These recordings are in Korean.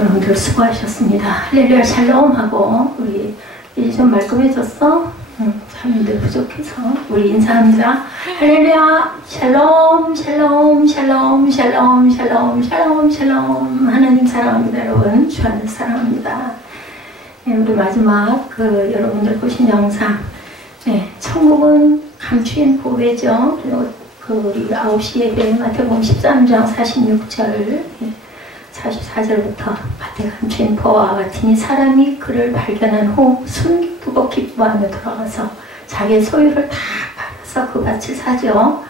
여러분들 수고하셨습니다. 할렐루야 샬롬 하고 우리 이제 좀 말끔해졌어? 사람들 부족해서 우리 인사합니다. 할렐루야 샬롬 샬롬 샬롬 샬롬 샬롬 샬롬 샬롬. 하나님 사랑합니다. 여러분 주 안에서 사랑합니다. 네, 우리 마지막 여러분들 보신 영상, 천국은 감추인 보배죠. 그리고 우리 9시 예배 마태복음 13장 46절 44절부터 밭에 감추인 보화와 같으니 사람이 그를 발견한 후 숨기고 기뻐하며 돌아가서 자기의 소유를 다 팔아서 그 밭을 사죠.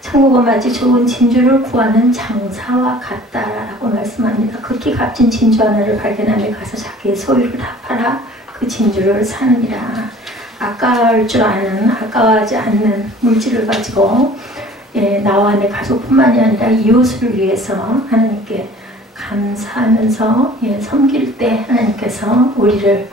천국은 마치 좋은 진주를 구하는 장사와 같다라고 말씀합니다. 극히 값진 진주 하나를 발견하며 가서 자기의 소유를 다 팔아 그 진주를 사느니라. 아까워하지 않는 물질을 가지고 나와 내 가족뿐만이 아니라 이웃을 위해서 하나님께 감사하면서 섬길 때 하나님께서 우리를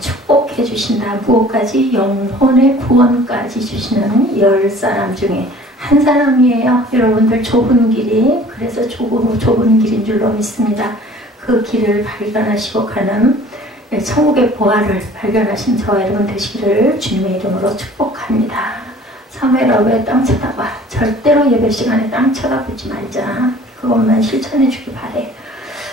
축복해 주신다. 무엇까지? 영혼의 구원까지 주시는 10사람 중에 한 사람이에요. 여러분들 좁은 길이 그래서 좁은 길인 줄로 믿습니다. 그 길을 발견하시고 가는 천국의 보화를 발견하신 저와 여러분 되시기를 주님의 이름으로 축복합니다. 사무엘아 왜 땅 쳐다봐? 절대로 예배 시간에 땅 쳐다보지 말자. 그것만 실천해 주기 바래.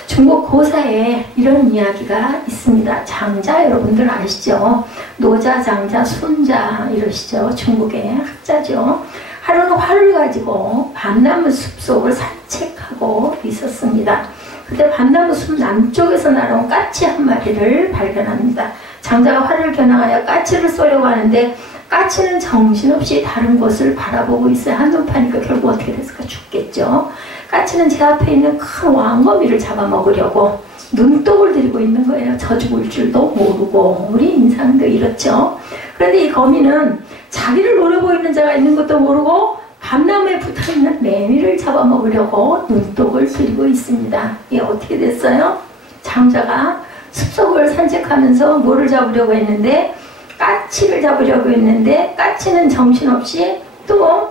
중국 고사에 이런 이야기가 있습니다. 장자 여러분들 아시죠? 노자, 장자, 순자 이러시죠. 중국의 학자죠. 하루는 활을 가지고 밤나무 숲속을 산책하고 있었습니다. 그때 밤나무 숲 남쪽에서 날아온 까치 한 마리를 발견합니다. 장자가 활을 겨냥하여 까치를 쏘려고 하는데 까치는 정신없이 다른 곳을 바라보고 있어요. 한눈 파니까 결국 어떻게 됐을까? 죽겠죠. 까치는 제 앞에 있는 큰 왕거미를 잡아먹으려고 눈독을 들이고 있는 거예요. 저 죽을 줄도 모르고. 우리 인상도 이렇죠. 그런데 이 거미는 자기를 노려보고 있는 자가 있는 것도 모르고 밤나무에 붙어있는 매미를 잡아먹으려고 눈독을 들이고 있습니다. 이게 어떻게 됐어요? 장자가 숲속을 산책하면서 뭐를 잡으려고 했는데 까치를 잡으려고 했는데 까치는 정신없이 또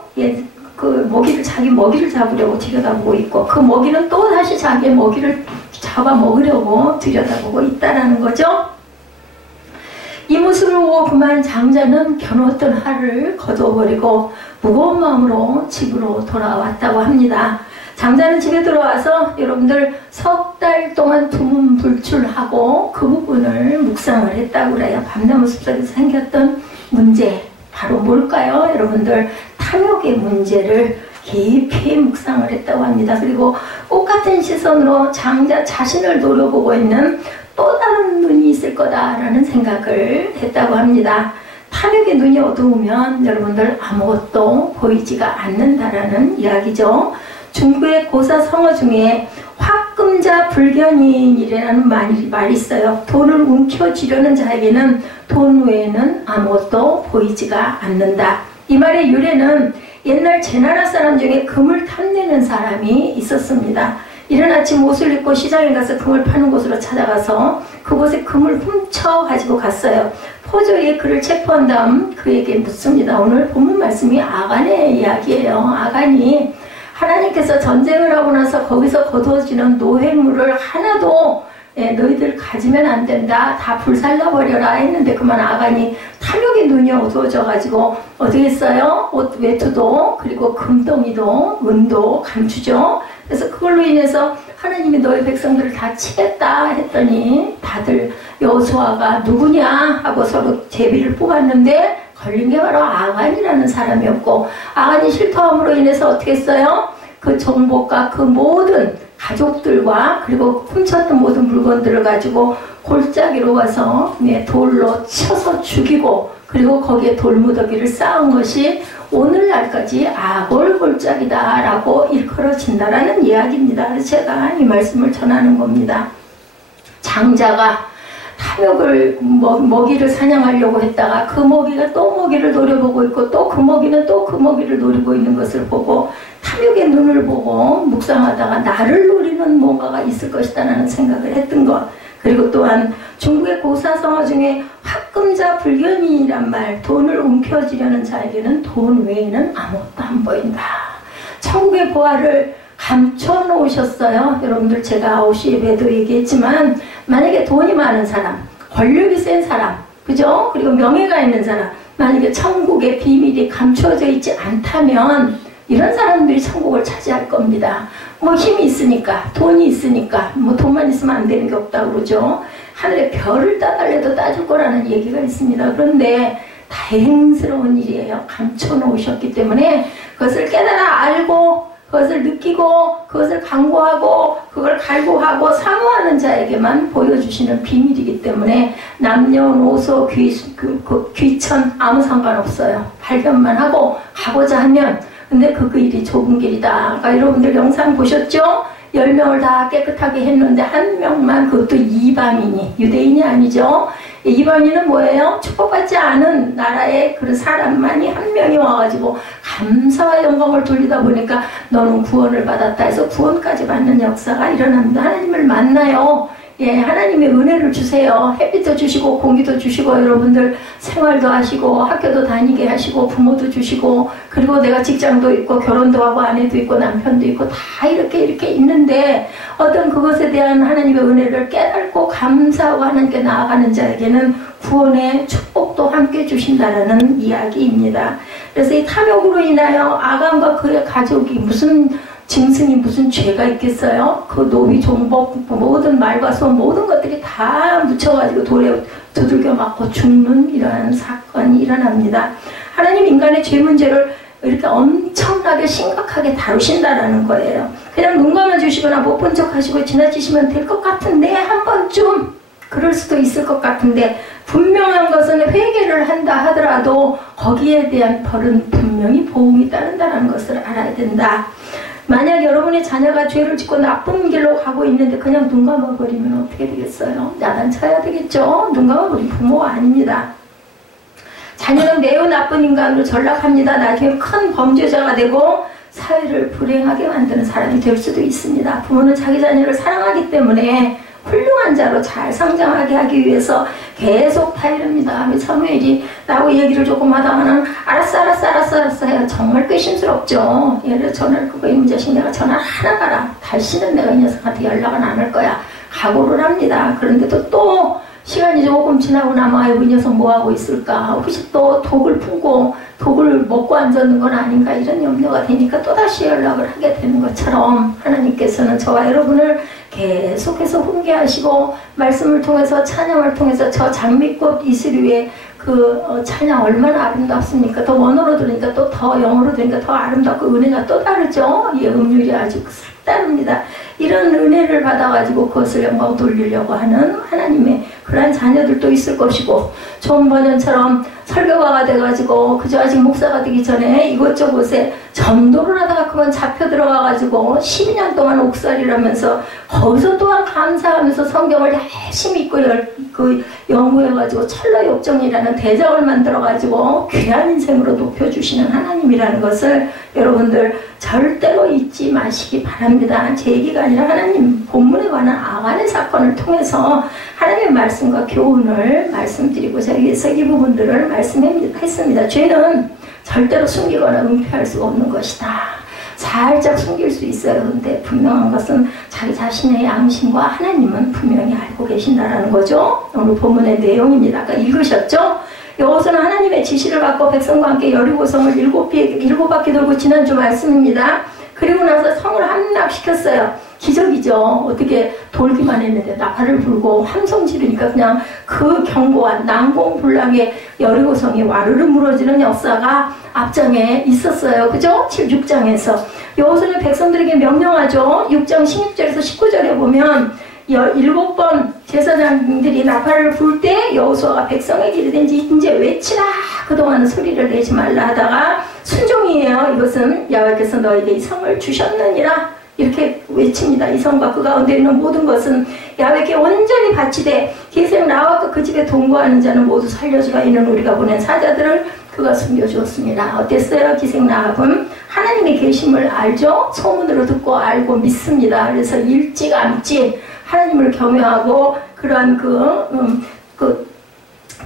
자기 먹이를 잡으려고 들여다보고 있고 그 먹이는 또 다시 자기의 먹이를 잡아먹으려고 들여다보고 있다라는 거죠. 이 모습을 보고 그만 장자는 겨누었던 활을 거둬버리고 무거운 마음으로 집으로 돌아왔다고 합니다. 장자는 집에 들어와서 여러분들 석 달 동안 두문불출하고 그 부분을 묵상을 했다고 그래요. 밤나무 숲속에서 생겼던 문제 바로 뭘까요? 여러분들 탐욕의 문제를 깊이 묵상을 했다고 합니다. 그리고 똑같은 시선으로 장자 자신을 노려보고 있는 또 다른 눈이 있을 거다라는 생각을 했다고 합니다. 탐욕의 눈이 어두우면 여러분들 아무것도 보이지가 않는다라는 이야기죠. 중국의 고사 성어 중에 화금자 불견인이라는 말이 있어요. 돈을 움켜쥐려는 자에게는 돈 외에는 아무것도 보이지가 않는다. 이 말의 유래는 옛날 제나라 사람 중에 금을 탐내는 사람이 있었습니다. 이른 아침 옷을 입고 시장에 가서 금을 파는 곳으로 찾아가서 그곳에 금을 훔쳐 가지고 갔어요. 포조에 그를 체포한 다음 그에게 묻습니다. 오늘 본문 말씀이 아간의 이야기예요. 아간이 하나님께서 전쟁을 하고 나서 거기서 거두어지는 노획물을 하나도 너희들 가지면 안 된다. 다 불살라버려라 했는데 그만 아간이 탐욕의 눈이 어두워져 가지고 어떻게 했어요? 옷 외투도 그리고 금덩이도 은도 감추죠. 그래서 그걸로 인해서 하나님이 너희 백성들을 다 치겠다 했더니 다들 여호수아가 누구냐 하고 서로 제비를 뽑았는데 걸린 게 바로 아간이라는 사람이었고 아간이 실토함으로 인해서 어떻게 했어요? 그 정복과 그 모든 가족들과 그리고 훔쳤던 모든 물건들을 가지고 골짜기로 와서 돌로 쳐서 죽이고 그리고 거기에 돌무더기를 쌓은 것이 오늘날까지 아골골짜기다라고 일컬어진다라는 이야기입니다. 그래서 제가 이 말씀을 전하는 겁니다. 장자가 탐욕을 먹이를 사냥하려고 했다가 그 먹이가 또 먹이를 노려보고 있고 또 그 먹이는 또 그 먹이를 노리고 있는 것을 보고 탐욕의 눈을 보고 묵상하다가 나를 노리는 뭔가가 있을 것이다 라는 생각을 했던 것. 그리고 또한 중국의 고사성어 중에 화금자 불견인이란 말, 돈을 움켜쥐려는 자에게는 돈 외에는 아무것도 안 보인다. 천국의 보화를 감춰 놓으셨어요. 여러분들 제가 9시 예배도 얘기했지만 만약에 돈이 많은 사람, 권력이 센 사람, 그죠? 그리고 명예가 있는 사람, 만약에 천국의 비밀이 감춰져 있지 않다면 이런 사람들이 천국을 차지할 겁니다. 뭐 힘이 있으니까, 돈이 있으니까, 뭐 돈만 있으면 안 되는 게 없다고 그러죠. 하늘에 별을 따달래도 따줄 거라는 얘기가 있습니다. 그런데 다행스러운 일이에요. 감춰 놓으셨기 때문에 그것을 깨달아 알고 그것을 느끼고 그것을 강구하고 그걸 갈구하고 사모하는 자에게만 보여주시는 비밀이기 때문에 남녀노소 귀천 아무 상관없어요. 발견만 하고 가고자 하면. 근데 그 길이 좁은 길이다. 아까 여러분들 영상 보셨죠? 10명을 다 깨끗하게 했는데 한 명만, 그것도 이방인이, 유대인이 아니죠. 이방인은 뭐예요? 축복받지 않은 나라의 그런 사람만이 한 명이 와가지고 감사와 영광을 돌리다 보니까 너는 구원을 받았다 해서 구원까지 받는 역사가 일어납니다. 하나님을 만나요. 예, 하나님의 은혜를 주세요. 햇빛도 주시고 공기도 주시고 여러분들 생활도 하시고 학교도 다니게 하시고 부모도 주시고 그리고 내가 직장도 있고 결혼도 하고 아내도 있고 남편도 있고 다 이렇게 있는데 어떤 그것에 대한 하나님의 은혜를 깨닫고 감사하고 하나님께 나아가는 자에게는 구원의 축복도 함께 주신다라는 이야기입니다. 그래서 이 탐욕으로 인하여 아간과 그의 가족이 무슨 짐승이 무슨 죄가 있겠어요? 그 노비 종복 모든 말과 소원 모든 것들이 다 묻혀가지고 돌에 두들겨 맞고 죽는 이러한 사건이 일어납니다. 하나님 인간의 죄 문제를 이렇게 엄청나게 심각하게 다루신다라는 거예요. 그냥 눈 감아주시거나 못 본 척 하시고 지나치시면 될 것 같은데 한 번쯤 그럴 수도 있을 것 같은데 분명한 것은 회개를 한다 하더라도 거기에 대한 벌은 분명히 보응이 따른다는 것을 알아야 된다. 만약 여러분의 자녀가 죄를 짓고 나쁜 길로 가고 있는데 그냥 눈 감아버리면 어떻게 되겠어요? 야단쳐야 되겠죠? 눈 감아버린 부모가 아닙니다. 자녀는 매우 나쁜 인간으로 전락합니다. 나중에 큰 범죄자가 되고 사회를 불행하게 만드는 사람이 될 수도 있습니다. 부모는 자기 자녀를 사랑하기 때문에 훌륭한 자로 잘 성장하게 하기 위해서 계속 타이릅니다. 사무엘이 나하고 얘기를 조금 하다가는 알았어 해요. 정말 꾀심스럽죠. 얘를 전화를 끄고 이놈 자식 내가 전화를 하나 가라. 다시는 내가 이 녀석한테 연락은 안 할 거야. 각오를 합니다. 그런데도 또 시간이 조금 지나고 나면 아이고 이 녀석 뭐하고 있을까. 혹시 또 독을 품고 독을 먹고 앉았는 건 아닌가 이런 염려가 되니까 또다시 연락을 하게 되는 것처럼 하나님께서는 저와 여러분을 계속해서 훈계하시고 말씀을 통해서 찬양을 통해서 저 장미꽃 이슬 위에 그 찬양 얼마나 아름답습니까? 더 원어로 들으니까 또 더 영어로 들으니까 더 아름답고 은혜가 또 다르죠? 예, 음률이 아주 색다릅니다. 이런 은혜를 받아가지고 그것을 영광 돌리려고 하는 하나님의 그러한 자녀들도 있을 것이고 좋은 번연처럼 설교가가 돼가지고 그저 아직 목사가 되기 전에 이곳저곳에 전도를 하다가 그만 잡혀 들어가가지고 12년 동안 옥살이라면서 거기서 또한 감사하면서 성경을 열심히 읽고 연구해가지고 철로역정이라는 대작을 만들어가지고 귀한 인생으로 높여주시는 하나님이라는 것을 여러분들 절대로 잊지 마시기 바랍니다. 제 얘기가 아니라 하나님 본문에 관한 아간의 사건을 통해서 하나님의 말씀과 교훈을 말씀드리고자 위해서 이 부분들을 말씀했습니다. 죄는 절대로 숨기거나 은폐할 수가 없는 것이다. 살짝 숨길 수 있어요. 근데 분명한 것은 자기 자신의 양심과 하나님은 분명히 알고 계신다라는 거죠. 오늘 본문의 내용입니다. 아까 읽으셨죠? 여호수아는 하나님의 지시를 받고 백성과 함께 여리고성을 7바퀴 돌고 지난주 말씀입니다. 그리고 나서 성을 함락시켰어요. 기적이죠. 어떻게 돌기만 했는데 나팔을 불고 함성 지르니까 그냥 그 견고한 난공불락의 여리고성이 와르르 무너지는 역사가 앞장에 있었어요. 그죠? 6장에서 여호수아는 백성들에게 명령하죠. 6장 16절에서 19절에 보면 7번 제사장들이 나팔을 불 때 여호수아가 백성에게 이르든지 이제 외치라. 그동안 소리를 내지 말라 하다가 순종이에요. 이것은 여호와께서 너에게 이 성을 주셨느니라. 이렇게 외칩니다. 이 성과 그 가운데 있는 모든 것은 야훼께 온전히 바치되 기생 라합과 그 집에 동거하는 자는 모두 살려주라. 이는 우리가 보낸 사자들을 그가 숨겨주었습니다. 어땠어요? 기생 라합은 하나님의 계심을 알죠? 소문으로 듣고 알고 믿습니다. 그래서 일찌감치 하나님을 경외하고 그러한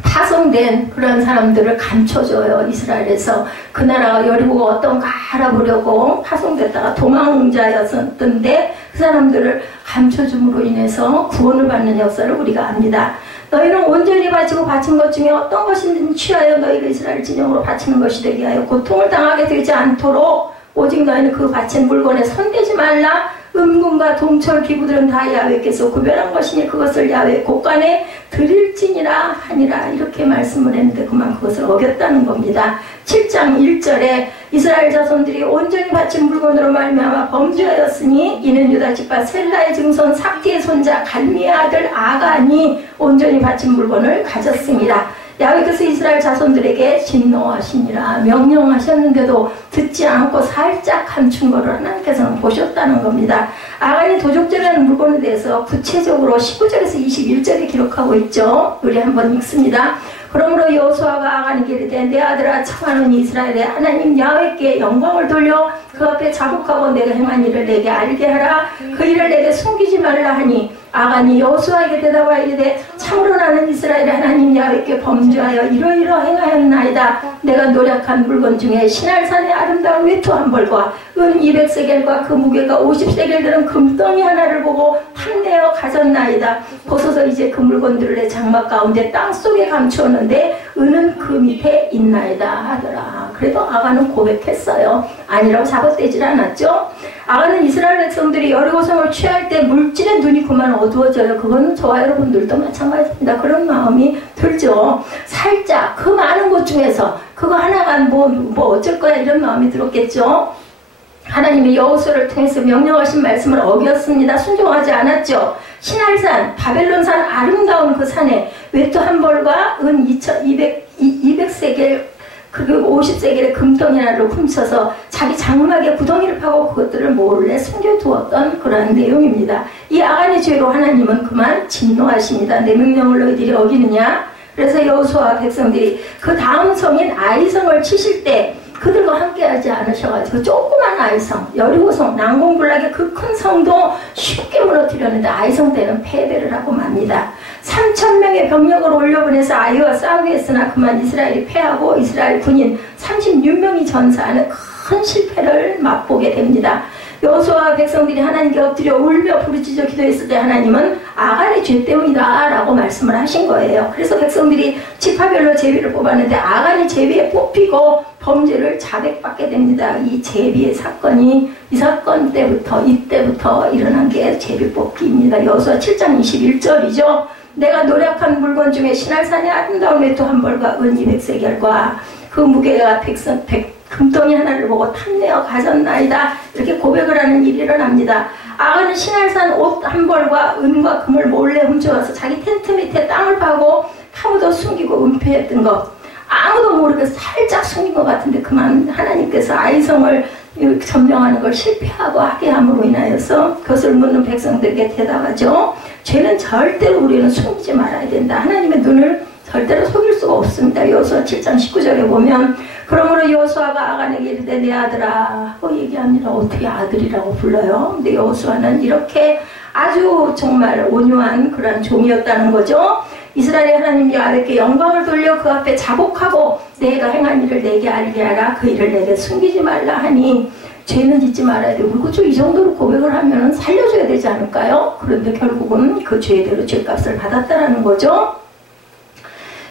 파송된 그런 사람들을 감춰줘요. 이스라엘에서. 그 나라가 여리고가 어떤가 알아보려고 파송됐다가 도망자였었던데 그 사람들을 감춰줌으로 인해서 구원을 받는 역사를 우리가 압니다. 너희는 온전히 바치고 바친 것 중에 어떤 것이든 취하여 너희가 이스라엘 진영으로 바치는 것이 되게 하여 고통을 당하게 되지 않도록 오직 너희는 그 바친 물건에 손대지 말라. 음금과 동철 기구들은 다 야훼께서 구별한 것이니 그것을 야훼 곳간에 드릴지니라 하니라. 이렇게 말씀을 했는데 그만 그것을 어겼다는 겁니다. 7장 1절에 이스라엘 자손들이 온전히 바친 물건으로 말미암아 범죄하였으니 이는 유다 지파 셀라의 증손 삭디의 손자 갈미의 아들 아간이 온전히 바친 물건을 가졌습니다. 야훼께서 이스라엘 자손들에게 진노하시니라 명령하셨는데도 듣지 않고 살짝 감춘 것을 하나님께서는 보셨다는 겁니다. 아간이 도적질하는 물건에 대해서 구체적으로 19절에서 21절에 기록하고 있죠. 우리 한번 읽습니다. 그러므로 여호수아가 아간에게 이르되 내 아들아 청하노니 이스라엘의 하나님 야훼께 영광을 돌려 그 앞에 자복하고 내가 행한 일을 내게 알게 하라. 그 일을 내게 숨기지 말라 하니 아간이 여호수아에게 대답하여 이르되 참으로 나는 이스라엘의 하나님 야훼께 범죄하여 이러이러 행하였나이다. 내가 노력한 물건 중에 시날산의 아름다운 외투 한 벌과 은 200세겔과 그 무게가 50세겔 되는 금덩이 하나를 보고 탐내어 가졌나이다. 보소서 이제 그 물건들을 내 장막 가운데 땅속에 감추었는데 은은 그 밑에 있나이다 하더라. 그래도 아간은 고백했어요. 아니라고 잡아떼질 않았죠. 아간은 이스라엘 백성들이 여리고성을 취할 때 물질의 눈이 그만 어두워져요. 그거는 저와 여러분들도 마찬가지입니다. 그런 마음이 들죠. 살짝 그 많은 것 중에서 그거 하나가 뭐 어쩔 거야 이런 마음이 들었겠죠. 하나님이 여호수아를 통해서 명령하신 말씀을 어겼습니다. 순종하지 않았죠. 시날산 바벨론산 아름다운 그 산에 외투 한 벌과 은 200세겔 그리고 50세겔의 금덩이 하나를 훔쳐서 자기 장막에 구덩이를 파고 그것들을 몰래 숨겨두었던 그러한 내용입니다. 이 아간의 죄로 하나님은 그만 진노하십니다. 내 명령을 너희들이 어기느냐. 그래서 여호수아와 백성들이 그 다음 성인 아이성을 치실 때 그들과 함께하지 않으셔가지고 조그만 아이성, 여리고성, 난공불락의 그 큰 성도 쉽게 무너뜨렸는데 아이성 때는 패배를 하고 맙니다. 3,000명의 병력을 올려보내서 아이와 싸우게 했으나 그만 이스라엘이 패하고 이스라엘 군인 36명이 전사하는 큰 실패를 맛보게 됩니다. 여호수아와 백성들이 하나님께 엎드려 울며 부르짖어 기도했을 때 하나님은 아간의 죄 때문이다 라고 말씀을 하신 거예요. 그래서 백성들이 지파별로 제비를 뽑았는데 아간이 제비에 뽑히고 범죄를 자백받게 됩니다. 이 제비의 사건이 이 사건 때부터 이때부터 일어난 게 제비 뽑기입니다. 여호수아 7장 21절이죠. 내가 노력한 물건 중에 시날산의 아름다운 외투 한 벌과 은 200세겔과 그 무게가 금덩이 하나를 보고 탐내어 가졌나이다. 이렇게 고백을 하는 일이 일어납니다. 아간은 시날산 옷 한 벌과 은과 금을 몰래 훔쳐와서 자기 텐트 밑에 땅을 파고 파묻어 숨기고 은폐했던 것. 아무도 모르게 살짝 숨긴 것 같은데 그만 하나님께서 아이성을 점령하는 걸 실패하고 하게 함으로 인하여서 그것을 묻는 백성들에게 대답하죠. 죄는 절대로 우리는 숨기지 말아야 된다. 하나님의 눈을 절대로 속일 수가 없습니다. 여호수아 7장 19절에 보면 그러므로 여호수아가 아간에게 이르되 내 아들아 얘기합니다. 어떻게 아들이라고 불러요? 근데 여호수아는 이렇게 아주 정말 온유한 그런 종이었다는 거죠. 이스라엘의 하나님 야훼께 영광을 돌려 그 앞에 자복하고 내가 행한 일을 내게 알게 하라. 그 일을 내게 숨기지 말라 하니 죄는 짓지 말아야 되고 그렇죠. 이 정도로 고백을 하면 살려줘야 되지 않을까요? 그런데 결국은 그 죄대로 죄값을 받았다라는 거죠.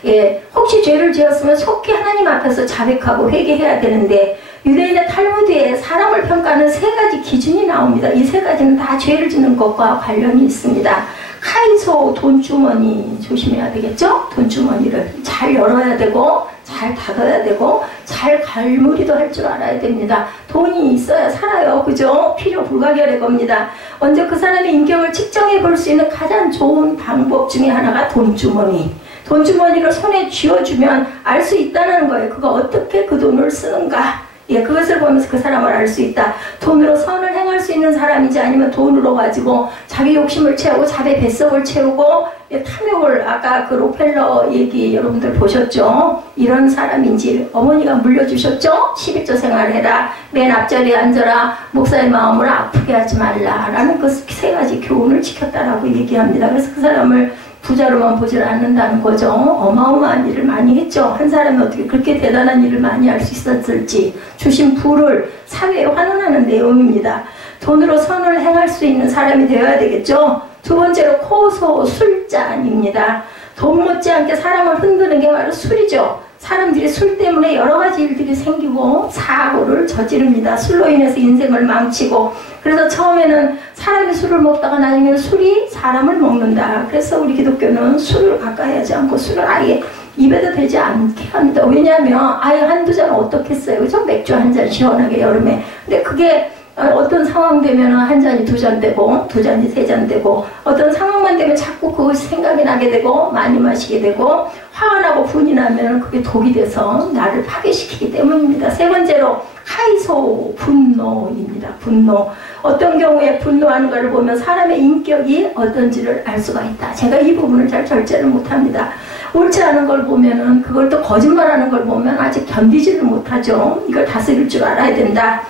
예, 혹시 죄를 지었으면 속히 하나님 앞에서 자백하고 회개해야 되는데 유대인의 탈무드에 사람을 평가하는 세 가지 기준이 나옵니다. 이 세 가지는 다 죄를 짓는 것과 관련이 있습니다. 카이소 돈주머니 조심해야 되겠죠? 돈주머니를 잘 열어야 되고 잘 닫아야 되고 잘 갈무리도 할 줄 알아야 됩니다. 돈이 있어야 살아요. 그죠? 필요 불가결의 겁니다. 먼저 그 사람의 인격을 측정해 볼 수 있는 가장 좋은 방법 중에 하나가 돈주머니. 돈주머니를 손에 쥐어주면 알 수 있다는 거예요. 그가 어떻게 그 돈을 쓰는가. 예, 그것을 보면서 그 사람을 알 수 있다. 돈으로 선을 행할 수 있는 사람이지 아니면 돈으로 가지고 자기 욕심을 채우고 자기 뱃속을 채우고 예, 탐욕을 아까 그 로펠러 얘기 여러분들 보셨죠? 이런 사람인지 어머니가 물려주셨죠? 11조 생활해라. 맨 앞자리에 앉아라. 목사의 마음을 아프게 하지 말라. 라는 그 세 가지 교훈을 지켰다라고 얘기합니다. 그래서 그 사람을 부자로만 보질 않는다는 거죠. 어마어마한 일을 많이 했죠. 한 사람이 어떻게 그렇게 대단한 일을 많이 할 수 있었을지 주신 부를 사회에 환원하는 내용입니다. 돈으로 선을 행할 수 있는 사람이 되어야 되겠죠. 두 번째로 고소술잔입니다. 돈 못지않게 사람을 흔드는 게 바로 술이죠. 사람들이 술 때문에 여러 가지 일들이 생기고 사고를 저지릅니다. 술로 인해서 인생을 망치고, 그래서 처음에는 사람이 술을 먹다가 나중에는 술이 사람을 먹는다. 그래서 우리 기독교는 술을 가까이 하지 않고 술을 아예 입에도 대지 않게 합니다. 왜냐하면 아예 한두 잔 어떻겠어요. 그죠? 맥주 한 잔 시원하게 여름에. 근데 그게 어떤 상황 되면 한 잔이 두 잔 되고, 두 잔이 세 잔 되고, 어떤 상황만 되면 자꾸 그것이 생각이 나게 되고 많이 마시게 되고, 화가 나고 분이 나면 그게 독이 돼서 나를 파괴시키기 때문입니다. 세 번째로 하이소, 분노입니다. 분노. 어떤 경우에 분노하는가를 보면 사람의 인격이 어떤지를 알 수가 있다. 제가 이 부분을 잘 절제를 못합니다. 옳지 않은 걸 보면은, 그걸 또 거짓말하는 걸 보면 아직 견디지를 못하죠. 이걸 다스릴 줄 알아야 된다.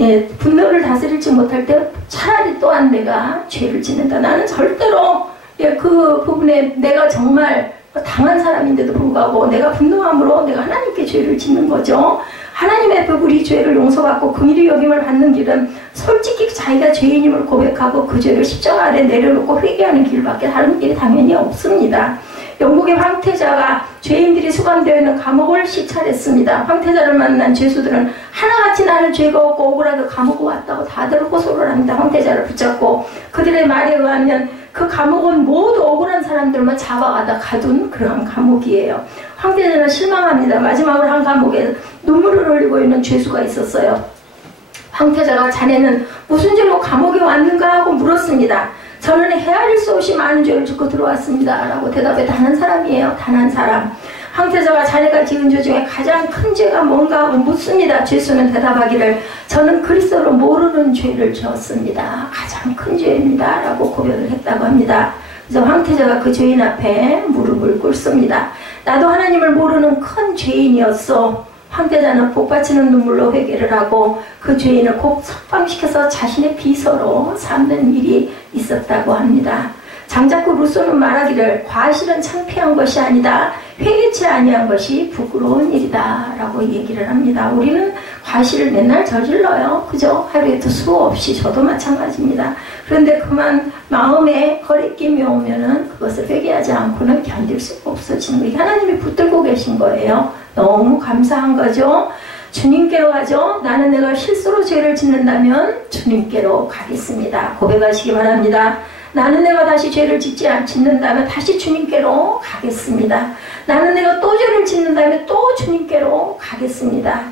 예, 분노를 다스리지 못할 때 차라리 또한 내가 죄를 짓는다. 나는 절대로 그 부분에 내가 정말 당한 사람인데도 불구하고 내가 분노함으로 내가 하나님께 죄를 짓는 거죠. 하나님의 앞에 우리 죄를 용서받고 긍휼히 여김을 받는 길은 솔직히 자기가 죄인임을 고백하고 그 죄를 십자가 아래 내려놓고 회개하는 길밖에 다른 길이 당연히 없습니다. 영국의 황태자가 죄인들이 수감되어 있는 감옥을 시찰했습니다. 황태자를 만난 죄수들은 하나같이 나는 죄가 없고 억울하게 감옥에 왔다고 다들 호소를 합니다. 황태자를 붙잡고 그들의 말에 의하면 그 감옥은 모두 억울한 사람들만 잡아가다 가둔 그러한 감옥이에요. 황태자는 실망합니다. 마지막으로 한 감옥에 눈물을 흘리고 있는 죄수가 있었어요. 황태자가 자네는 무슨 죄로 감옥에 왔는가 하고 물었습니다. 저는 헤아릴 수 없이 많은 죄를 짓고 들어왔습니다 라고 대답해. 단 한 사람이에요. 단 한 사람. 황태자가 자네가 지은 죄 중에 가장 큰 죄가 뭔가 하고 묻습니다. 죄수는 대답하기를 저는 그리스도를 모르는 죄를 지었습니다. 가장 큰 죄입니다 라고 고백을 했다고 합니다. 그래서 황태자가 그 죄인 앞에 무릎을 꿇습니다. 나도 하나님을 모르는 큰 죄인이었어. 황태자는 복받치는 눈물로 회개를 하고 그 죄인을 꼭 석방시켜서 자신의 비서로 삼는 일이 있었다고 합니다. 장자크 루소는 말하기를 과실은 창피한 것이 아니다. 회개치 아니한 것이 부끄러운 일이다 라고 얘기를 합니다. 우리는 과실을 맨날 저질러요. 그죠? 하루에도 수없이. 저도 마찬가지입니다. 그런데 그만 마음에 거리낌이 오면은 그것을 회개하지 않고는 견딜 수가 없어지는 거예요. 하나님이 붙들고 계신 거예요. 너무 감사한 거죠. 주님께로 가죠. 나는 내가 실수로 죄를 짓는다면 주님께로 가겠습니다. 고백하시기 바랍니다. 나는 내가 다시 죄를 짓는다면 다시 주님께로 가겠습니다. 나는 내가 또 죄를 짓는다면 또 주님께로 가겠습니다.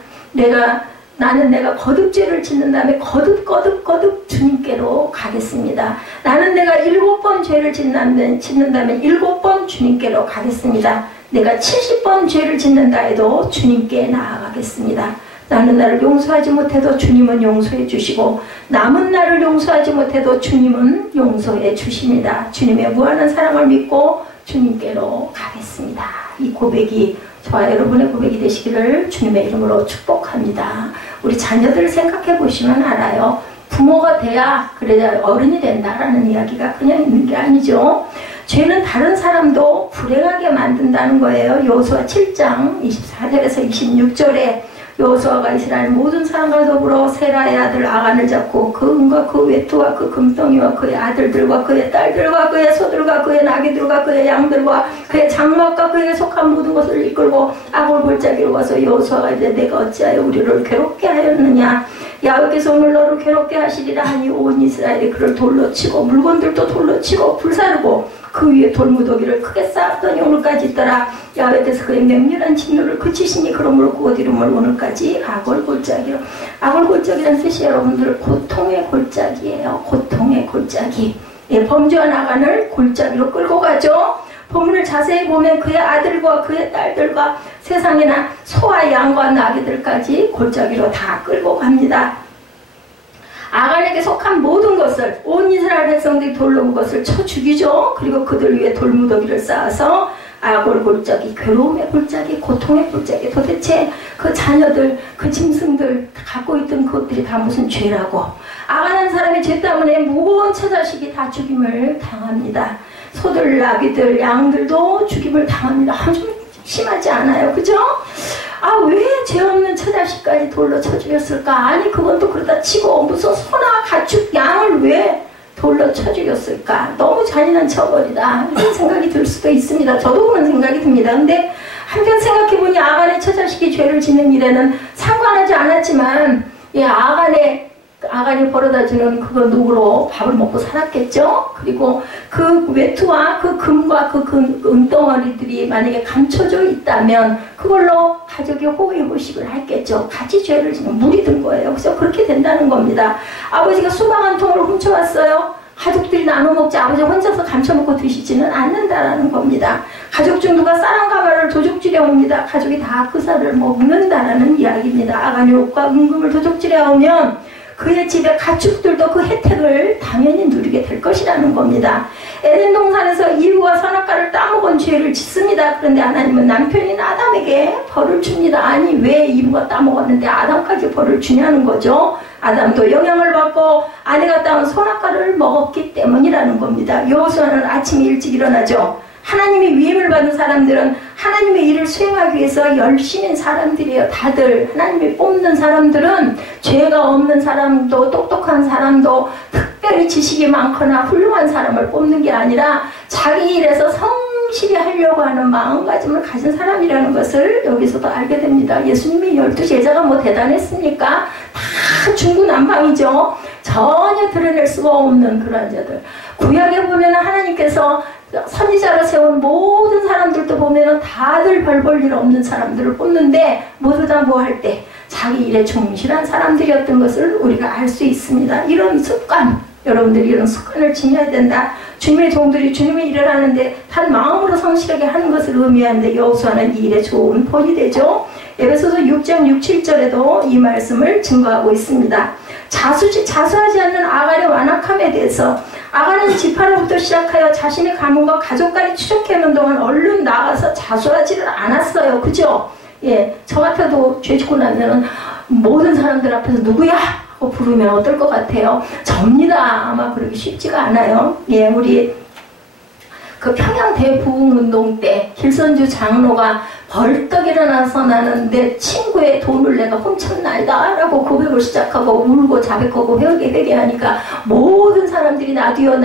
나는 내가 거듭죄를 짓는다면 거듭 주님께로 가겠습니다. 나는 내가 7번 죄를 짓는다면 7번 주님께로 가겠습니다. 내가 70번 죄를 짓는다 해도 주님께 나아가겠습니다. 나는 나를 용서하지 못해도 주님은 용서해 주시고 남은 나를 용서하지 못해도 주님은 용서해 주십니다. 주님의 무한한 사랑을 믿고 주님께로 가겠습니다. 이 고백이 저와 여러분의 고백이 되시기를 주님의 이름으로 축복합니다. 우리 자녀들을 생각해 보시면 알아요. 부모가 돼야 그래야 어른이 된다라는 이야기가 그냥 있는 게 아니죠. 죄는 다른 사람도 불행하게 만든다는 거예요. 여호수아 7장 24절에서 26절에 여호수아가 이스라엘 모든 사람과 더불어 세라의 아들 아간을 잡고 그 은과 그 외투와 그 금덩이와 그의 아들들과 그의 딸들과 그의 소들과 그의 나귀들과 그의 양들과 그의 장막과 그에게 속한 모든 것을 이끌고 아골 골짜기로 와서 여호수아가 이제 내가 어찌하여 우리를 괴롭게 하였느냐. 야훼께서 오늘 너를 괴롭게 하시리라 하니 온 이스라엘이 그를 돌로 치고 물건들도 돌로 치고 불사르고 그 위에 돌무더기를 크게 쌓았더니 오늘까지 있더라. 야훼께서 그의 맹렬한 진노를 그치시니 그러므로 그곳 이름을 오늘까지 아골 골짜기로. 아골 골짜기라는 뜻이 여러분들 고통의 골짜기예요. 고통의 골짜기. 예, 범죄한 아간을 골짜기로 끌고 가죠. 본문을 자세히 보면 그의 아들과 그의 딸들과 세상에나 소와 양과 나귀들까지 골짜기로 다 끌고 갑니다. 아간에게 속한 모든 것을 온 이스라엘 백성들이 돌로 그것을 쳐 죽이죠. 그리고 그들 위에 돌무더기를 쌓아서 아골 골짜기, 괴로움의 골짜기, 고통의 골짜기. 도대체 그 자녀들, 그 짐승들 갖고 있던 그것들이 다 무슨 죄라고. 아간한 사람의 죄 때문에 무고한 처자식이 다 죽임을 당합니다. 소들, 나귀들, 양들도 죽임을 당합니다. 좀 심하지 않아요? 그죠? 아, 왜 죄 없는 처자식까지 돌로 쳐 죽였을까? 아니, 그건 또 그러다 치고 무슨 소나 가축, 양을 왜 돌로 쳐 죽였을까? 너무 잔인한 처벌이다. 이런 생각이 들 수도 있습니다. 저도 그런 생각이 듭니다. 근데 한편 생각해보니 아간의 처자식이 죄를 짓는 일에는 상관하지 않았지만, 예, 아간이 벌어다주는 그거 녹으로 밥을 먹고 살았겠죠? 그리고 그 외투와 그 금과 그 은덩어리들이 만약에 감춰져 있다면 그걸로 가족이 호의호식을 했겠죠. 같이 죄를 지면 물이 든 거예요. 그래서 그렇게 된다는 겁니다. 아버지가 수박 한 통을 훔쳐왔어요. 가족들이 나눠 먹지 아버지 혼자서 감춰먹고 드시지는 않는다라는 겁니다. 가족 중 누가 쌀 한 가마를 도둑질해 옵니다. 가족이 다 그 쌀을 먹는다라는 이야기입니다. 아간이 옷과 은금을 도둑질해 오면 그의 집의 가축들도 그 혜택을 당연히 누리게 될 것이라는 겁니다. 에덴 동산에서 이브와 선악과를 따먹은 죄를 짓습니다. 그런데 하나님은 남편인 아담에게 벌을 줍니다. 아니, 왜 이브가 따먹었는데 아담까지 벌을 주냐는 거죠. 아담도 영향을 받고 아내가 따온 선악과를 먹었기 때문이라는 겁니다. 여호수아는 아침에 일찍 일어나죠. 하나님의 위임을 받은 사람들은 하나님의 일을 수행하기 위해서 열심인 사람들이에요. 다들 하나님이 뽑는 사람들은 죄가 없는 사람도 똑똑한 사람도 특별히 지식이 많거나 훌륭한 사람을 뽑는 게 아니라 자기 일에서 성실히 하려고 하는 마음가짐을 가진 사람이라는 것을 여기서도 알게 됩니다. 예수님이 12제자가 뭐 대단했습니까? 다 중구난방이죠. 전혀 드러낼 수가 없는 그런 자들. 구약에 보면 하나님께서 선지자로 세운 모든 사람들도 보면 다들 별 볼 일 없는 사람들을 뽑는데 모두 다 뭐 할 때 자기 일에 충실한 사람들이었던 것을 우리가 알 수 있습니다. 이런 습관, 여러분들이 이런 습관을 지녀야 된다. 주님의 종들이 주님의 일을 하는데 단 마음으로 성실하게 하는 것을 의미하는데 여호수아는 이 일에 좋은 본이 되죠. 에베소서 6장 6, 7절에도 이 말씀을 증거하고 있습니다. 자수하지 않는 아간의 완악함에 대해서 아간은 지파로부터 시작하여 자신의 가문과 가족까지 추적해오는 동안 얼른 나가서 자수하지를 않았어요. 그죠? 예, 저 같아도 죄 짓고 나면은 모든 사람들 앞에서 누구야? 하고 부르면 어떨 것 같아요? 접니다. 아마 그러기 쉽지가 않아요. 예, 우리 그 평양 대부흥운동 때 길선주 장로가 벌떡 일어나서 나는 내 친구의 돈을 내가 훔쳤나이다 라고 고백을 시작하고 울고 자백하고 회개하니까 모든 사람들이 나도요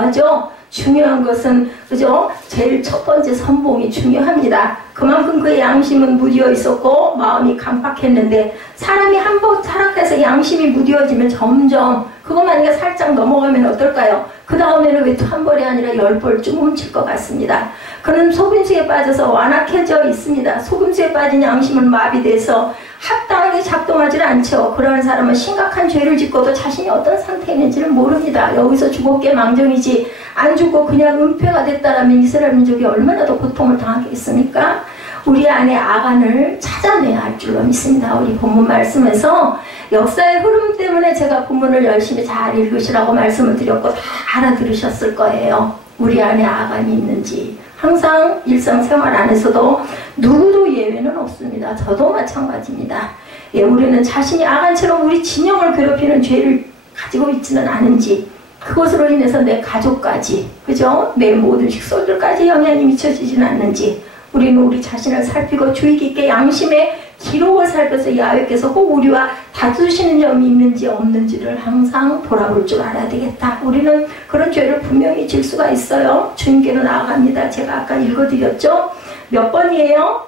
하죠. 중요한 것은 그죠? 제일 첫 번째 선봉이 중요합니다. 그만큼 그의 양심은 무디어 있었고 마음이 강팍했는데 사람이 한번 타락해서 양심이 무디어지면 점점 그거 만약에 살짝 넘어가면 어떨까요? 그 다음에는 외투 한 벌이 아니라 10벌쯤 훔칠 것 같습니다. 그는 속임수에 빠져서 완악해져 있습니다. 속임수에 빠진 양심은 마비돼서 합당하게 작동하지 않죠. 그런 사람은 심각한 죄를 짓고도 자신이 어떤 상태에 있는지를 모릅니다. 여기서 죽었게 망정이지 안 죽고 그냥 은폐가 됐다라면 이스라엘 민족이 얼마나 더 고통을 당하겠습니까? 우리 안에 아간을 찾아내야 할 줄로 믿습니다. 우리 본문 말씀에서 역사의 흐름 때문에 제가 본문을 열심히 잘 읽으시라고 말씀을 드렸고 다 알아들으셨을 거예요. 우리 안에 아간이 있는지. 항상 일상생활 안에서도 누구도 예외는 없습니다. 저도 마찬가지입니다. 예, 우리는 자신이 아간처럼 우리 진영을 괴롭히는 죄를 가지고 있지는 않은지 그것으로 인해서 내 가족까지 그죠? 내 모든 식솔들까지 영향이 미쳐지지는 않는지 우리는 우리 자신을 살피고 주의 깊게 양심의 기록을 살펴서 야훼께서 꼭 우리와 다투시는 점이 있는지 없는지를 항상 돌아볼 줄 알아야 되겠다. 우리는 그런 죄를 분명히 질 수가 있어요. 주님께는 나아갑니다. 제가 아까 읽어드렸죠? 몇 번이에요?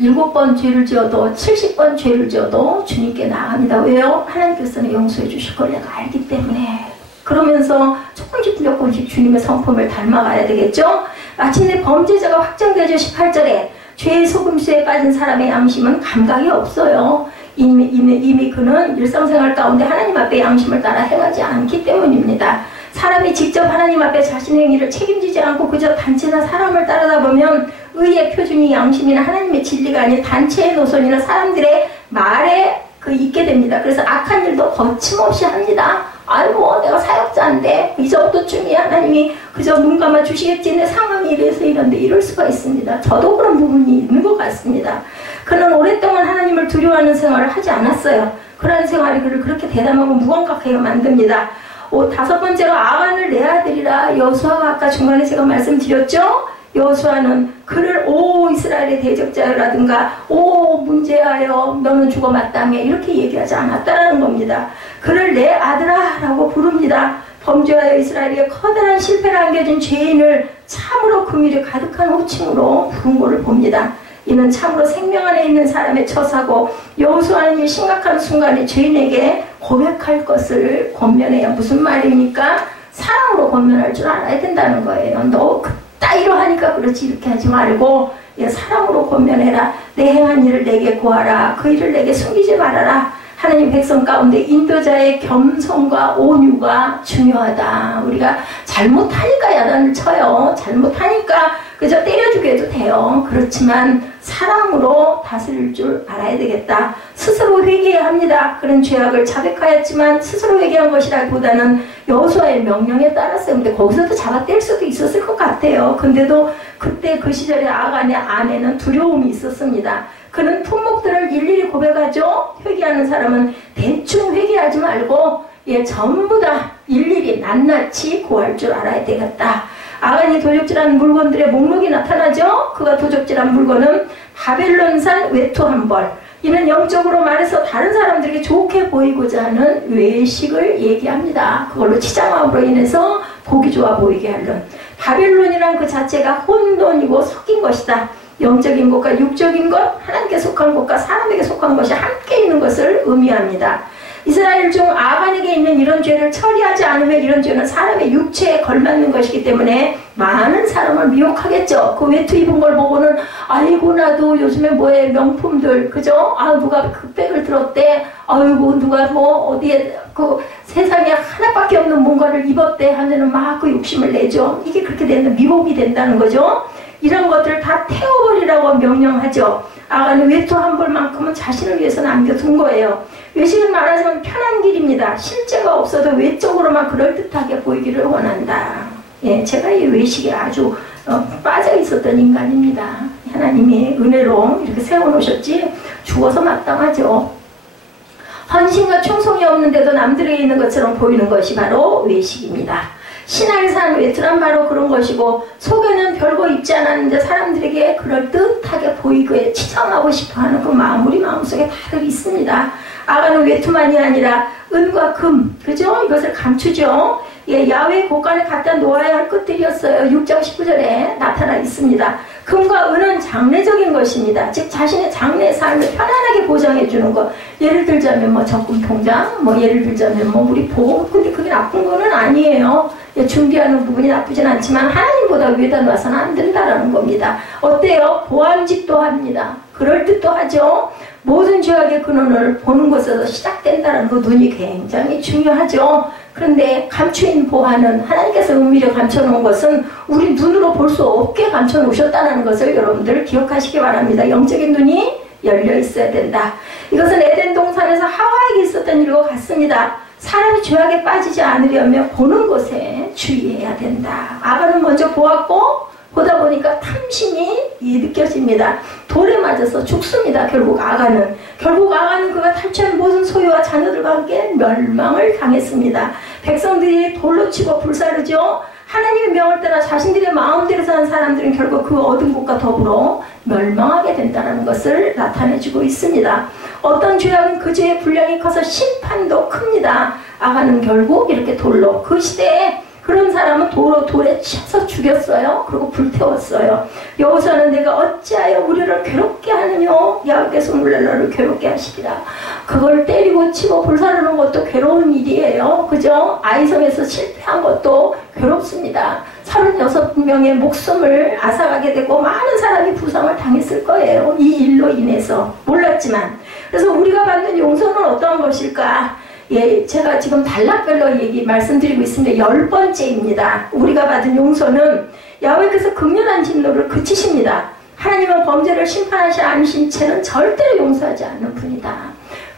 7번 죄를 지어도 70번 죄를 지어도 주님께 나아갑니다. 왜요? 하나님께서는 용서해 주실 걸 내가 알기 때문에. 그러면서 조금씩 주님의 성품을 닮아가야 되겠죠? 마침내 범죄자가 확정되죠. 18절에 죄의 속임수에 빠진 사람의 양심은 감각이 없어요. 이미 그는 일상생활 가운데 하나님 앞에 양심을 따라 행하지 않기 때문입니다. 사람이 직접 하나님 앞에 자신의 행위를 책임지지 않고 그저 단체나 사람을 따르다 보면 의의 표준이 양심이나 하나님의 진리가 아닌 단체의 노선이나 사람들의 말에 있게 됩니다. 그래서 악한 일도 거침없이 합니다. 아이고 내가 사역자인데 이 정도쯤이야 하나님이 그저 눈 감아 주시겠지 내 상황이 이래서 이런데 이럴 수가 있습니다. 저도 그런 부분이 있는 것 같습니다. 그는 오랫동안 하나님을 두려워하는 생활을 하지 않았어요. 그런 생활이 그를 그렇게 대담하고 무감각하게 만듭니다. 다섯 번째로 아간을 내 아들이라. 여호수아가 아까 중간에 제가 말씀드렸죠. 여호수아는 그를 오 이스라엘의 대적자라든가 오 문제하여 너는 죽어 마땅해 이렇게 얘기하지 않았다라는 겁니다. 그를 내 아들아 라고 부릅니다. 범죄하여 이스라엘에게 커다란 실패를 안겨준 죄인을 참으로 긍휼이 가득한 호칭으로 부른 것을 봅니다. 이는 참으로 생명 안에 있는 사람의 처사고 여호수아는 이 심각한 순간에 죄인에게 고백할 것을 권면해요. 무슨 말입니까? 사랑으로 권면할 줄 알아야 된다는 거예요. 너 따위로 하니까 그렇지 이렇게 하지 말고 사랑으로 권면해라. 내 행한 일을 내게 고하라. 그 일을 내게 숨기지 말아라. 하나님 백성 가운데 인도자의 겸손과 온유가 중요하다. 우리가 잘못하니까 야단을 쳐요. 잘못하니까 그저 때려주게 해도 돼요. 그렇지만 사랑으로 다스릴 줄 알아야 되겠다. 스스로 회개해야 합니다. 그런 죄악을 자백하였지만 스스로 회개한 것이라기보다는 여호수아의 명령에 따랐어요. 근데 거기서도 잡아뗄 수도 있었을 것 같아요. 근데도 그때 그 시절에 아간의 안에는 두려움이 있었습니다. 그는 품목들을 일일이 고백하죠. 회개하는 사람은 대충 회개하지 말고 전부 다 일일이 낱낱이 고할 줄 알아야 되겠다. 아간이 도적질한 물건들의 목록이 나타나죠. 그가 도적질한 물건은 바벨론산 외투 한 벌. 이는 영적으로 말해서 다른 사람들에게 좋게 보이고자 하는 외식을 얘기합니다. 그걸로 치장함으로 인해서 보기 좋아 보이게 하는. 바벨론이란 그 자체가 혼돈이고 섞인 것이다. 영적인 것과 육적인 것, 하나님께 속한 것과 사람에게 속한 것이 함께 있는 것을 의미합니다. 이스라엘 중 아간에게 있는 이런 죄를 처리하지 않으면 이런 죄는 사람의 육체에 걸맞는 것이기 때문에 많은 사람을 미혹하겠죠. 그 외투 입은 걸 보고는 아이고 나도 요즘에 뭐에 명품들 그죠? 아 누가 그 백을 들었대. 아이고 누가 뭐 어디에 그 세상에 하나밖에 없는 뭔가를 입었대 하면은 막 그 욕심을 내죠. 이게 그렇게 되는 미혹이 된다는 거죠. 이런 것들을 다 태워버리라고 명령하죠. 아간은 외투 한 벌만큼은 자신을 위해서 남겨둔 거예요. 외식은 말하자면 편한 길입니다. 실제가 없어도 외적으로만 그럴듯하게 보이기를 원한다. 제가 이 외식에 아주 빠져 있었던 인간입니다. 하나님이 은혜로 이렇게 세워놓으셨지 죽어서 마땅하죠. 헌신과 충성이 없는데도 남들에게 있는 것처럼 보이는 것이 바로 외식입니다. 신앙의 삶 외투란 바로 그런 것이고 속에는 별거 입지 않았는데 사람들에게 그럴듯하게 보이고 치장하고 싶어하는 그 마음 우리 마음속에 다들 있습니다. 아간은 외투만이 아니라 은과 금 그죠? 이것을 감추죠. 야외 곳간에 갖다 놓아야 할 것들이었어요. 6장 19절에 나타나 있습니다. 금과 은은 장래적인 것입니다. 즉 자신의 장래 삶을 편안하게 보장해 주는 것. 예를 들자면 뭐 적금 통장, 뭐 예를 들자면 뭐 우리 보험. 근데 그게 나쁜 거는 아니에요. 준비하는 부분이 나쁘진 않지만 하나님보다 위에다 놔서는 안 된다라는 겁니다. 어때요? 보암직도 합니다. 그럴듯도 하죠. 모든 죄악의 근원을 보는 것에서 시작된다는 그 눈이 굉장히 중요하죠. 그런데 감추인 보화는 하나님께서 은밀히 감춰놓은 것은 우리 눈으로 볼 수 없게 감춰놓으셨다는 것을 여러분들 기억하시기 바랍니다. 영적인 눈이 열려 있어야 된다. 이것은 에덴 동산에서 하와에게 있었던 일과 같습니다. 사람이 죄악에 빠지지 않으려면 보는 것에 주의해야 된다. 아간은 먼저 보았고 보다 보니까 탐심이 느껴집니다. 돌에 맞아서 죽습니다. 결국 아간은 그가 탈취한 모든 소유와 자녀들과 함께 멸망을 당했습니다. 백성들이 돌로 치고 불사르죠. 하나님의 명을 따라 자신들의 마음대로 사는 사람들은 결국 그 얻은 것과 더불어 멸망하게 된다는 것을 나타내주고 있습니다. 어떤 죄악은 그 죄의 분량이 커서 심판도 큽니다. 아간은 결국 이렇게 돌로 그 시대에 그런 사람은 돌에 치서 죽였어요. 그리고 불태웠어요. 여호수아는 내가 어찌하여 우리를 괴롭게 하느냐. 야곱께서 물레너를 괴롭게 하시리라. 그걸 때리고 치고 불사르는 것도 괴로운 일이에요. 그죠? 아이성에서 실패한 것도 괴롭습니다. 36명의 목숨을 앗아가게 되고 많은 사람이 부상을 당했을 거예요. 이 일로 인해서. 몰랐지만. 그래서 우리가 받는 용서는 어떠한 것일까? 제가 지금 단락별로 말씀드리고 있습니다. 10번째입니다. 우리가 받은 용서는 야훼께서 극렬한 진노를 그치십니다. 하나님은 범죄를 심판하지 않으신 채는 절대로 용서하지 않는 분이다.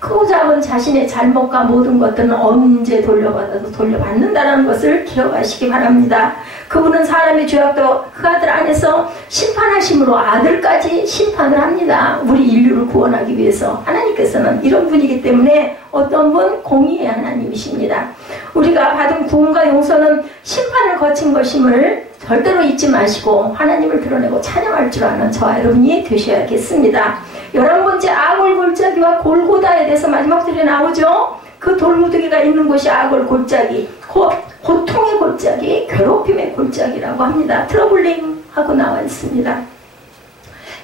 크고 작은 자신의 잘못과 모든 것들은 언제 돌려받아도 돌려받는다는 것을 기억하시기 바랍니다. 그분은 사람의 죄악도 그 아들 안에서 심판하심으로 아들까지 심판을 합니다. 우리 인류를 구원하기 위해서. 하나님께서는 이런 분이기 때문에 어떤 분? 공의의 하나님이십니다. 우리가 받은 구원과 용서는 심판을 거친 것임을 절대로 잊지 마시고 하나님을 드러내고 찬양할 줄 아는 저와 여러분이 되셔야겠습니다. 11번째 악을 골짜기와 골고다에 대해서 마지막 절에 나오죠. 그 돌무더기가 있는 곳이 악을 골짜기, 고통의 골짜기, 괴롭힘의 골짜기라고 합니다. 트러블링하고 나와 있습니다.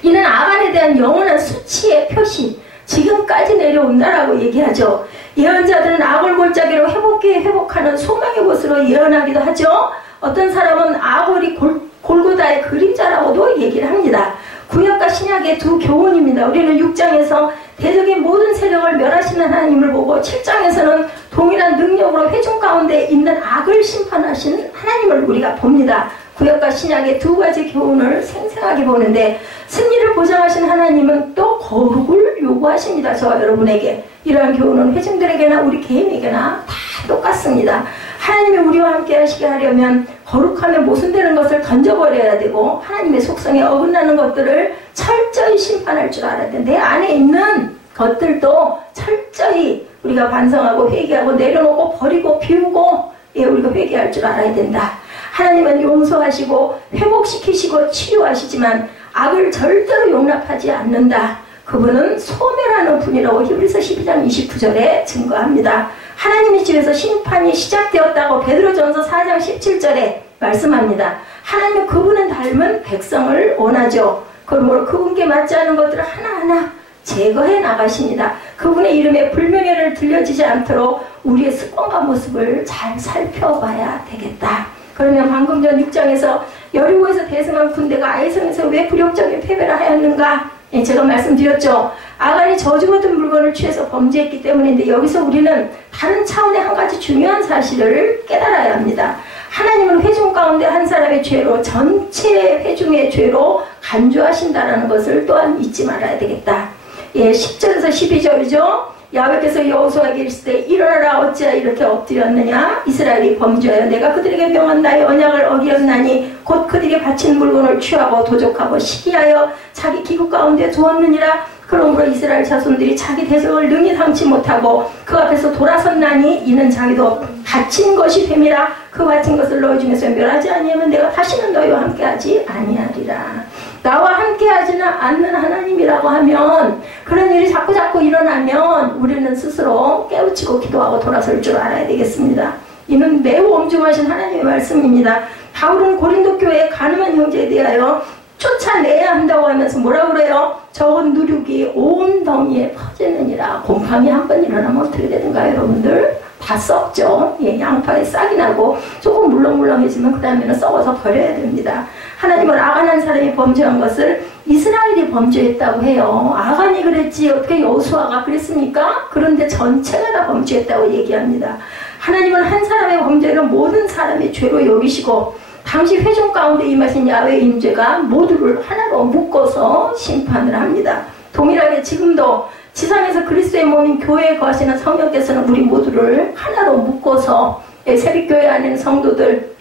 이는 아간에 대한 영원한 수치의 표시, 지금까지 내려온다라고 얘기하죠. 예언자들은 악을 골짜기로 회복하는 소망의 곳으로 예언하기도 하죠. 어떤 사람은 악월이 골고다의 그림자라고도 얘기를 합니다. 구약과 신약의 두 교훈입니다. 우리는 6장에서 대적인 모든 세력을 멸하시는 하나님을 보고 7장에서는 동일한 능력으로 회중 가운데 있는 악을 심판하신 하나님을 우리가 봅니다. 구약과 신약의 두 가지 교훈을 생생하게 보는데 승리를 보장하신 하나님은 또 거룩을 요구하십니다. 저와 여러분에게. 이러한 교훈은 회중들에게나 우리 개인에게나 다 똑같습니다. 하나님이 우리와 함께 하시게 하려면 거룩하며 모순되는 것을 던져버려야 되고 하나님의 속성에 어긋나는 것들을 철저히 심판할 줄 알아야 돼. 내 안에 있는 것들도 철저히 우리가 반성하고 회개하고 내려놓고 버리고 비우고 우리가 회개할 줄 알아야 된다. 하나님은 용서하시고 회복시키시고 치유하시지만 악을 절대로 용납하지 않는다. 그분은 소멸하는 분이라고 히브리서 12장 29절에 증거합니다. 하나님의 집에서 심판이 시작되었다고 베드로전서 4장 17절에 말씀합니다. 하나님은 그분은 닮은 백성을 원하죠. 그러므로 그분께 맞지 않은 것들을 하나하나 제거해 나가십니다. 그분의 이름에 불명예를 들려지지 않도록 우리의 습관과 모습을 잘 살펴봐야 되겠다. 그러면 방금 전 6장에서 여리고에서 대승한 군대가 아이성에서 왜 굴욕적인 패배를 하였는가? 제가 말씀드렸죠. 아간이 저주받은 물건을 취해서 범죄했기 때문인데 여기서 우리는 다른 차원의 한 가지 중요한 사실을 깨달아야 합니다. 하나님은 회중 가운데 한 사람의 죄로 전체 회중의 죄로 간주하신다는 것을 또한 잊지 말아야 되겠다. 10절에서 12절이죠. 야훼께서 여호수아에게 이르시되 일어나라 어찌하여 이렇게 엎드렸느냐. 이스라엘이 범죄하여 내가 그들에게 명한 나의 언약을 어기었나니 곧 그들이 바친 물건을 취하고 도적하고 시기하여 자기 기구 가운데 두었느니라. 그러므로 이스라엘 자손들이 자기 대적을 능히 당치 못하고 그 앞에서 돌아섰나니 이는 자기도 바친 것이 됨이라. 그 바친 것을 너희 중에서 멸하지 아니하면 내가 다시는 너희와 함께하지 아니하리라. 나와 함께하지는 않는 하나님이라고 하면 그런 일이 자꾸 일어나면 우리는 스스로 깨우치고 기도하고 돌아설 줄 알아야 되겠습니다. 이는 매우 엄중하신 하나님의 말씀입니다. 바울은 고린도 교회의 가늠한 형제에 대하여 쫓아내야 한다고 하면서 뭐라 그래요? 적은 누룩이 온 덩이에 퍼지느니라. 곰팡이 한 번 일어나면 어떻게 되는가요, 여러분들? 다 썩죠. 양파에 싹이 나고 조금 물렁물렁해지면 그 다음에는 썩어서 버려야 됩니다. 하나님은 아간 한 사람이 범죄한 것을 이스라엘이 범죄했다고 해요. 아간이 그랬지 어떻게 여호수아가 그랬습니까? 그런데 전체가 다 범죄했다고 얘기합니다. 하나님은 한 사람의 범죄를 모든 사람의 죄로 여기시고 당시 회중 가운데 임하신 야훼의 임재가 모두를 하나로 묶어서 심판을 합니다. 동일하게 지금도 지상에서 그리스도의 몸인 교회에 거하시는 성령께서는 우리 모두를 하나로 묶어서 새벽교회 안에 있는 성도들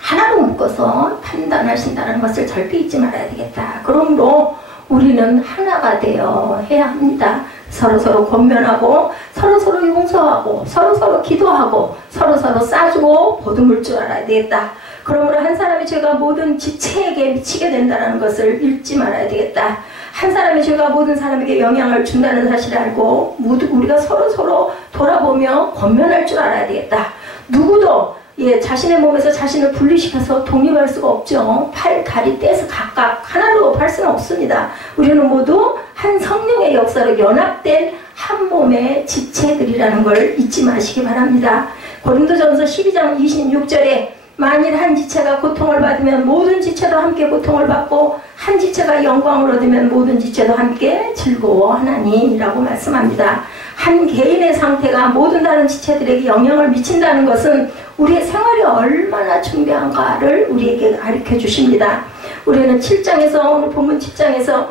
하나로 묶어서 판단하신다는 것을 절대 잊지 말아야 되겠다. 그러므로 우리는 하나가 되어 해야 합니다. 서로서로 권면하고 서로서로 용서하고 서로서로 기도하고 서로서로 싸주고 보듬을 줄 알아야 되겠다. 그러므로 한 사람의 죄가 모든 지체에게 미치게 된다는 것을 잊지 말아야 되겠다. 한 사람의 죄가 모든 사람에게 영향을 준다는 사실을 알고 모두 우리가 서로서로 돌아보며 권면할 줄 알아야 되겠다. 누구도 자신의 몸에서 자신을 분리시켜서 독립할 수가 없죠. 팔, 다리 떼서 각각 하나로 할 수는 없습니다. 우리는 모두 한 성령의 역사로 연합된 한 몸의 지체들이라는 걸 잊지 마시기 바랍니다. 고린도전서 12장 26절에 만일 한 지체가 고통을 받으면 모든 지체도 함께 고통을 받고 한 지체가 영광을 얻으면 모든 지체도 함께 즐거워하나니라고 말씀합니다. 한 개인의 상태가 모든 다른 지체들에게 영향을 미친다는 것은 우리의 생활이 얼마나 중요한가를 우리에게 가르쳐 주십니다. 우리는 7장에서 오늘 본문 7장에서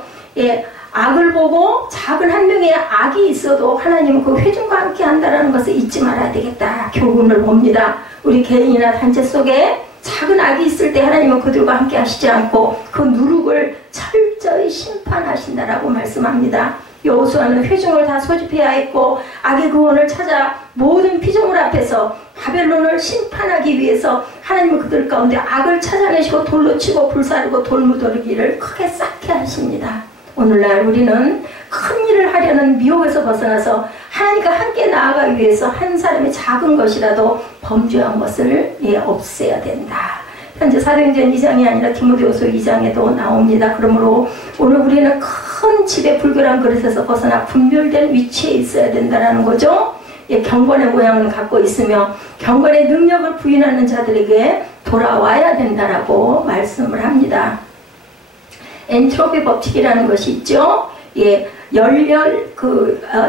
악을 보고 작은 한 명의 악이 있어도 하나님은 그 회중과 함께 한다는 것을 잊지 말아야 되겠다. 교훈을 봅니다. 우리 개인이나 단체 속에 작은 악이 있을 때 하나님은 그들과 함께 하시지 않고 그 누룩을 철저히 심판하신다라고 말씀합니다. 여호수아는 회중을 다 소집해야 했고 악의 구원을 찾아 모든 피조물 앞에서 바벨론을 심판하기 위해서 하나님은 그들 가운데 악을 찾아내시고 돌로 치고 불사르고 돌무더기를 크게 쌓게 하십니다. 오늘날 우리는 큰 일을 하려는 미혹에서 벗어나서 하나님과 함께 나아가기 위해서 한 사람의 작은 것이라도 범죄한 것을 없애야 된다. 현재 사도행전 2장이 아니라 디모데후서 2장에도 나옵니다. 그러므로 오늘 우리는 큰 집의 불결한 그릇에서 벗어나 분별된 위치에 있어야 된다는 거죠. 경건의 모양을 갖고 있으며 경건의 능력을 부인하는 자들에게 돌아와야 된다라고 말씀을 합니다. 엔트로피 법칙이라는 것이 있죠.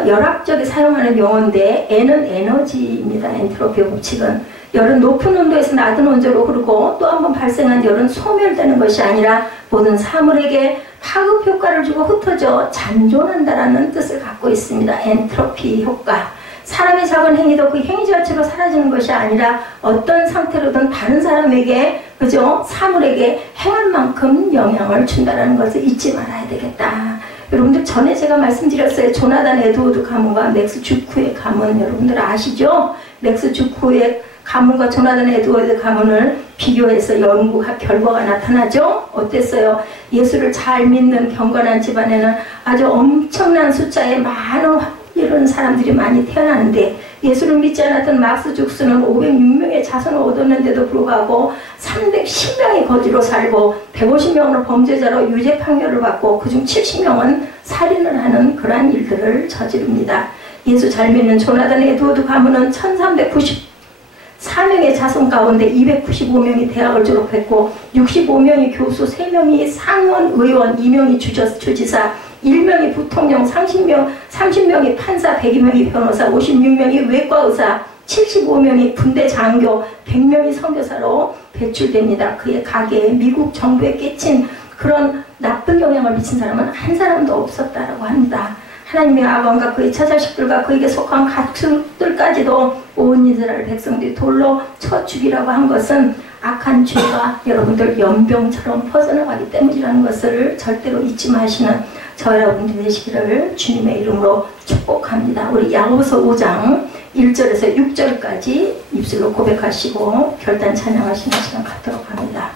열학적에 사용하는 용어인데 N은 에너지입니다. 엔트로피 법칙은 열은 높은 온도에서 낮은 온도로 흐르고 또 한 번 발생한 열은 소멸되는 것이 아니라 모든 사물에게 파급 효과를 주고 흩어져 잔존한다라는 뜻을 갖고 있습니다. 엔트로피 효과. 사람의 작은 행위도 그 행위 자체로 사라지는 것이 아니라 어떤 상태로든 다른 사람에게 그죠? 사물에게 행할 만큼 영향을 준다는 것을 잊지 말아야 되겠다. 여러분들 전에 제가 말씀드렸어요. 조나단 에드워드 가문과 맥스 주크의 가문 여러분들 아시죠? 맥스 주크의 가문과 조나단 에드워드 가문을 비교해서 연구학 결과가 나타나죠. 어땠어요? 예수를 잘 믿는 경건한 집안에는 아주 엄청난 숫자의 많은 이런 사람들이 많이 태어나는데 예수를 믿지 않았던 막스 죽스는 506명의 자손을 얻었는데도 불구하고 310명이 거지로 살고 150명으로 범죄자로 유죄 판결을 받고 그중 70명은 살인을 하는 그러한 일들을 저지릅니다. 예수 잘 믿는 조나단 에드워드 가문은 1394명의 자손 가운데 295명이 대학을 졸업했고 65명이 교수, 3명이 상원 의원, 2명이 주지사, 1명이 부통령, 30명이 판사, 102명이 변호사, 56명이 외과의사, 75명이 군대 장교, 100명이 선교사로 배출됩니다. 그의 가게에 미국 정부에 끼친 그런 나쁜 영향을 미친 사람은 한 사람도 없었다라고 합니다. 하나님의 아방과 그의 처자식들과 그에게 속한 가축들까지도 온 이스라엘 백성들이 돌로 쳐 죽이라고 한 것은 악한 죄가 여러분들 연병처럼 퍼져나가기 때문이라는 것을 절대로 잊지 마시는 저 여러분들 되시기를 주님의 이름으로 축복합니다. 우리 야고보서 5장 1절에서 6절까지 입술로 고백하시고 결단 찬양하시는 시간 갖도록 합니다.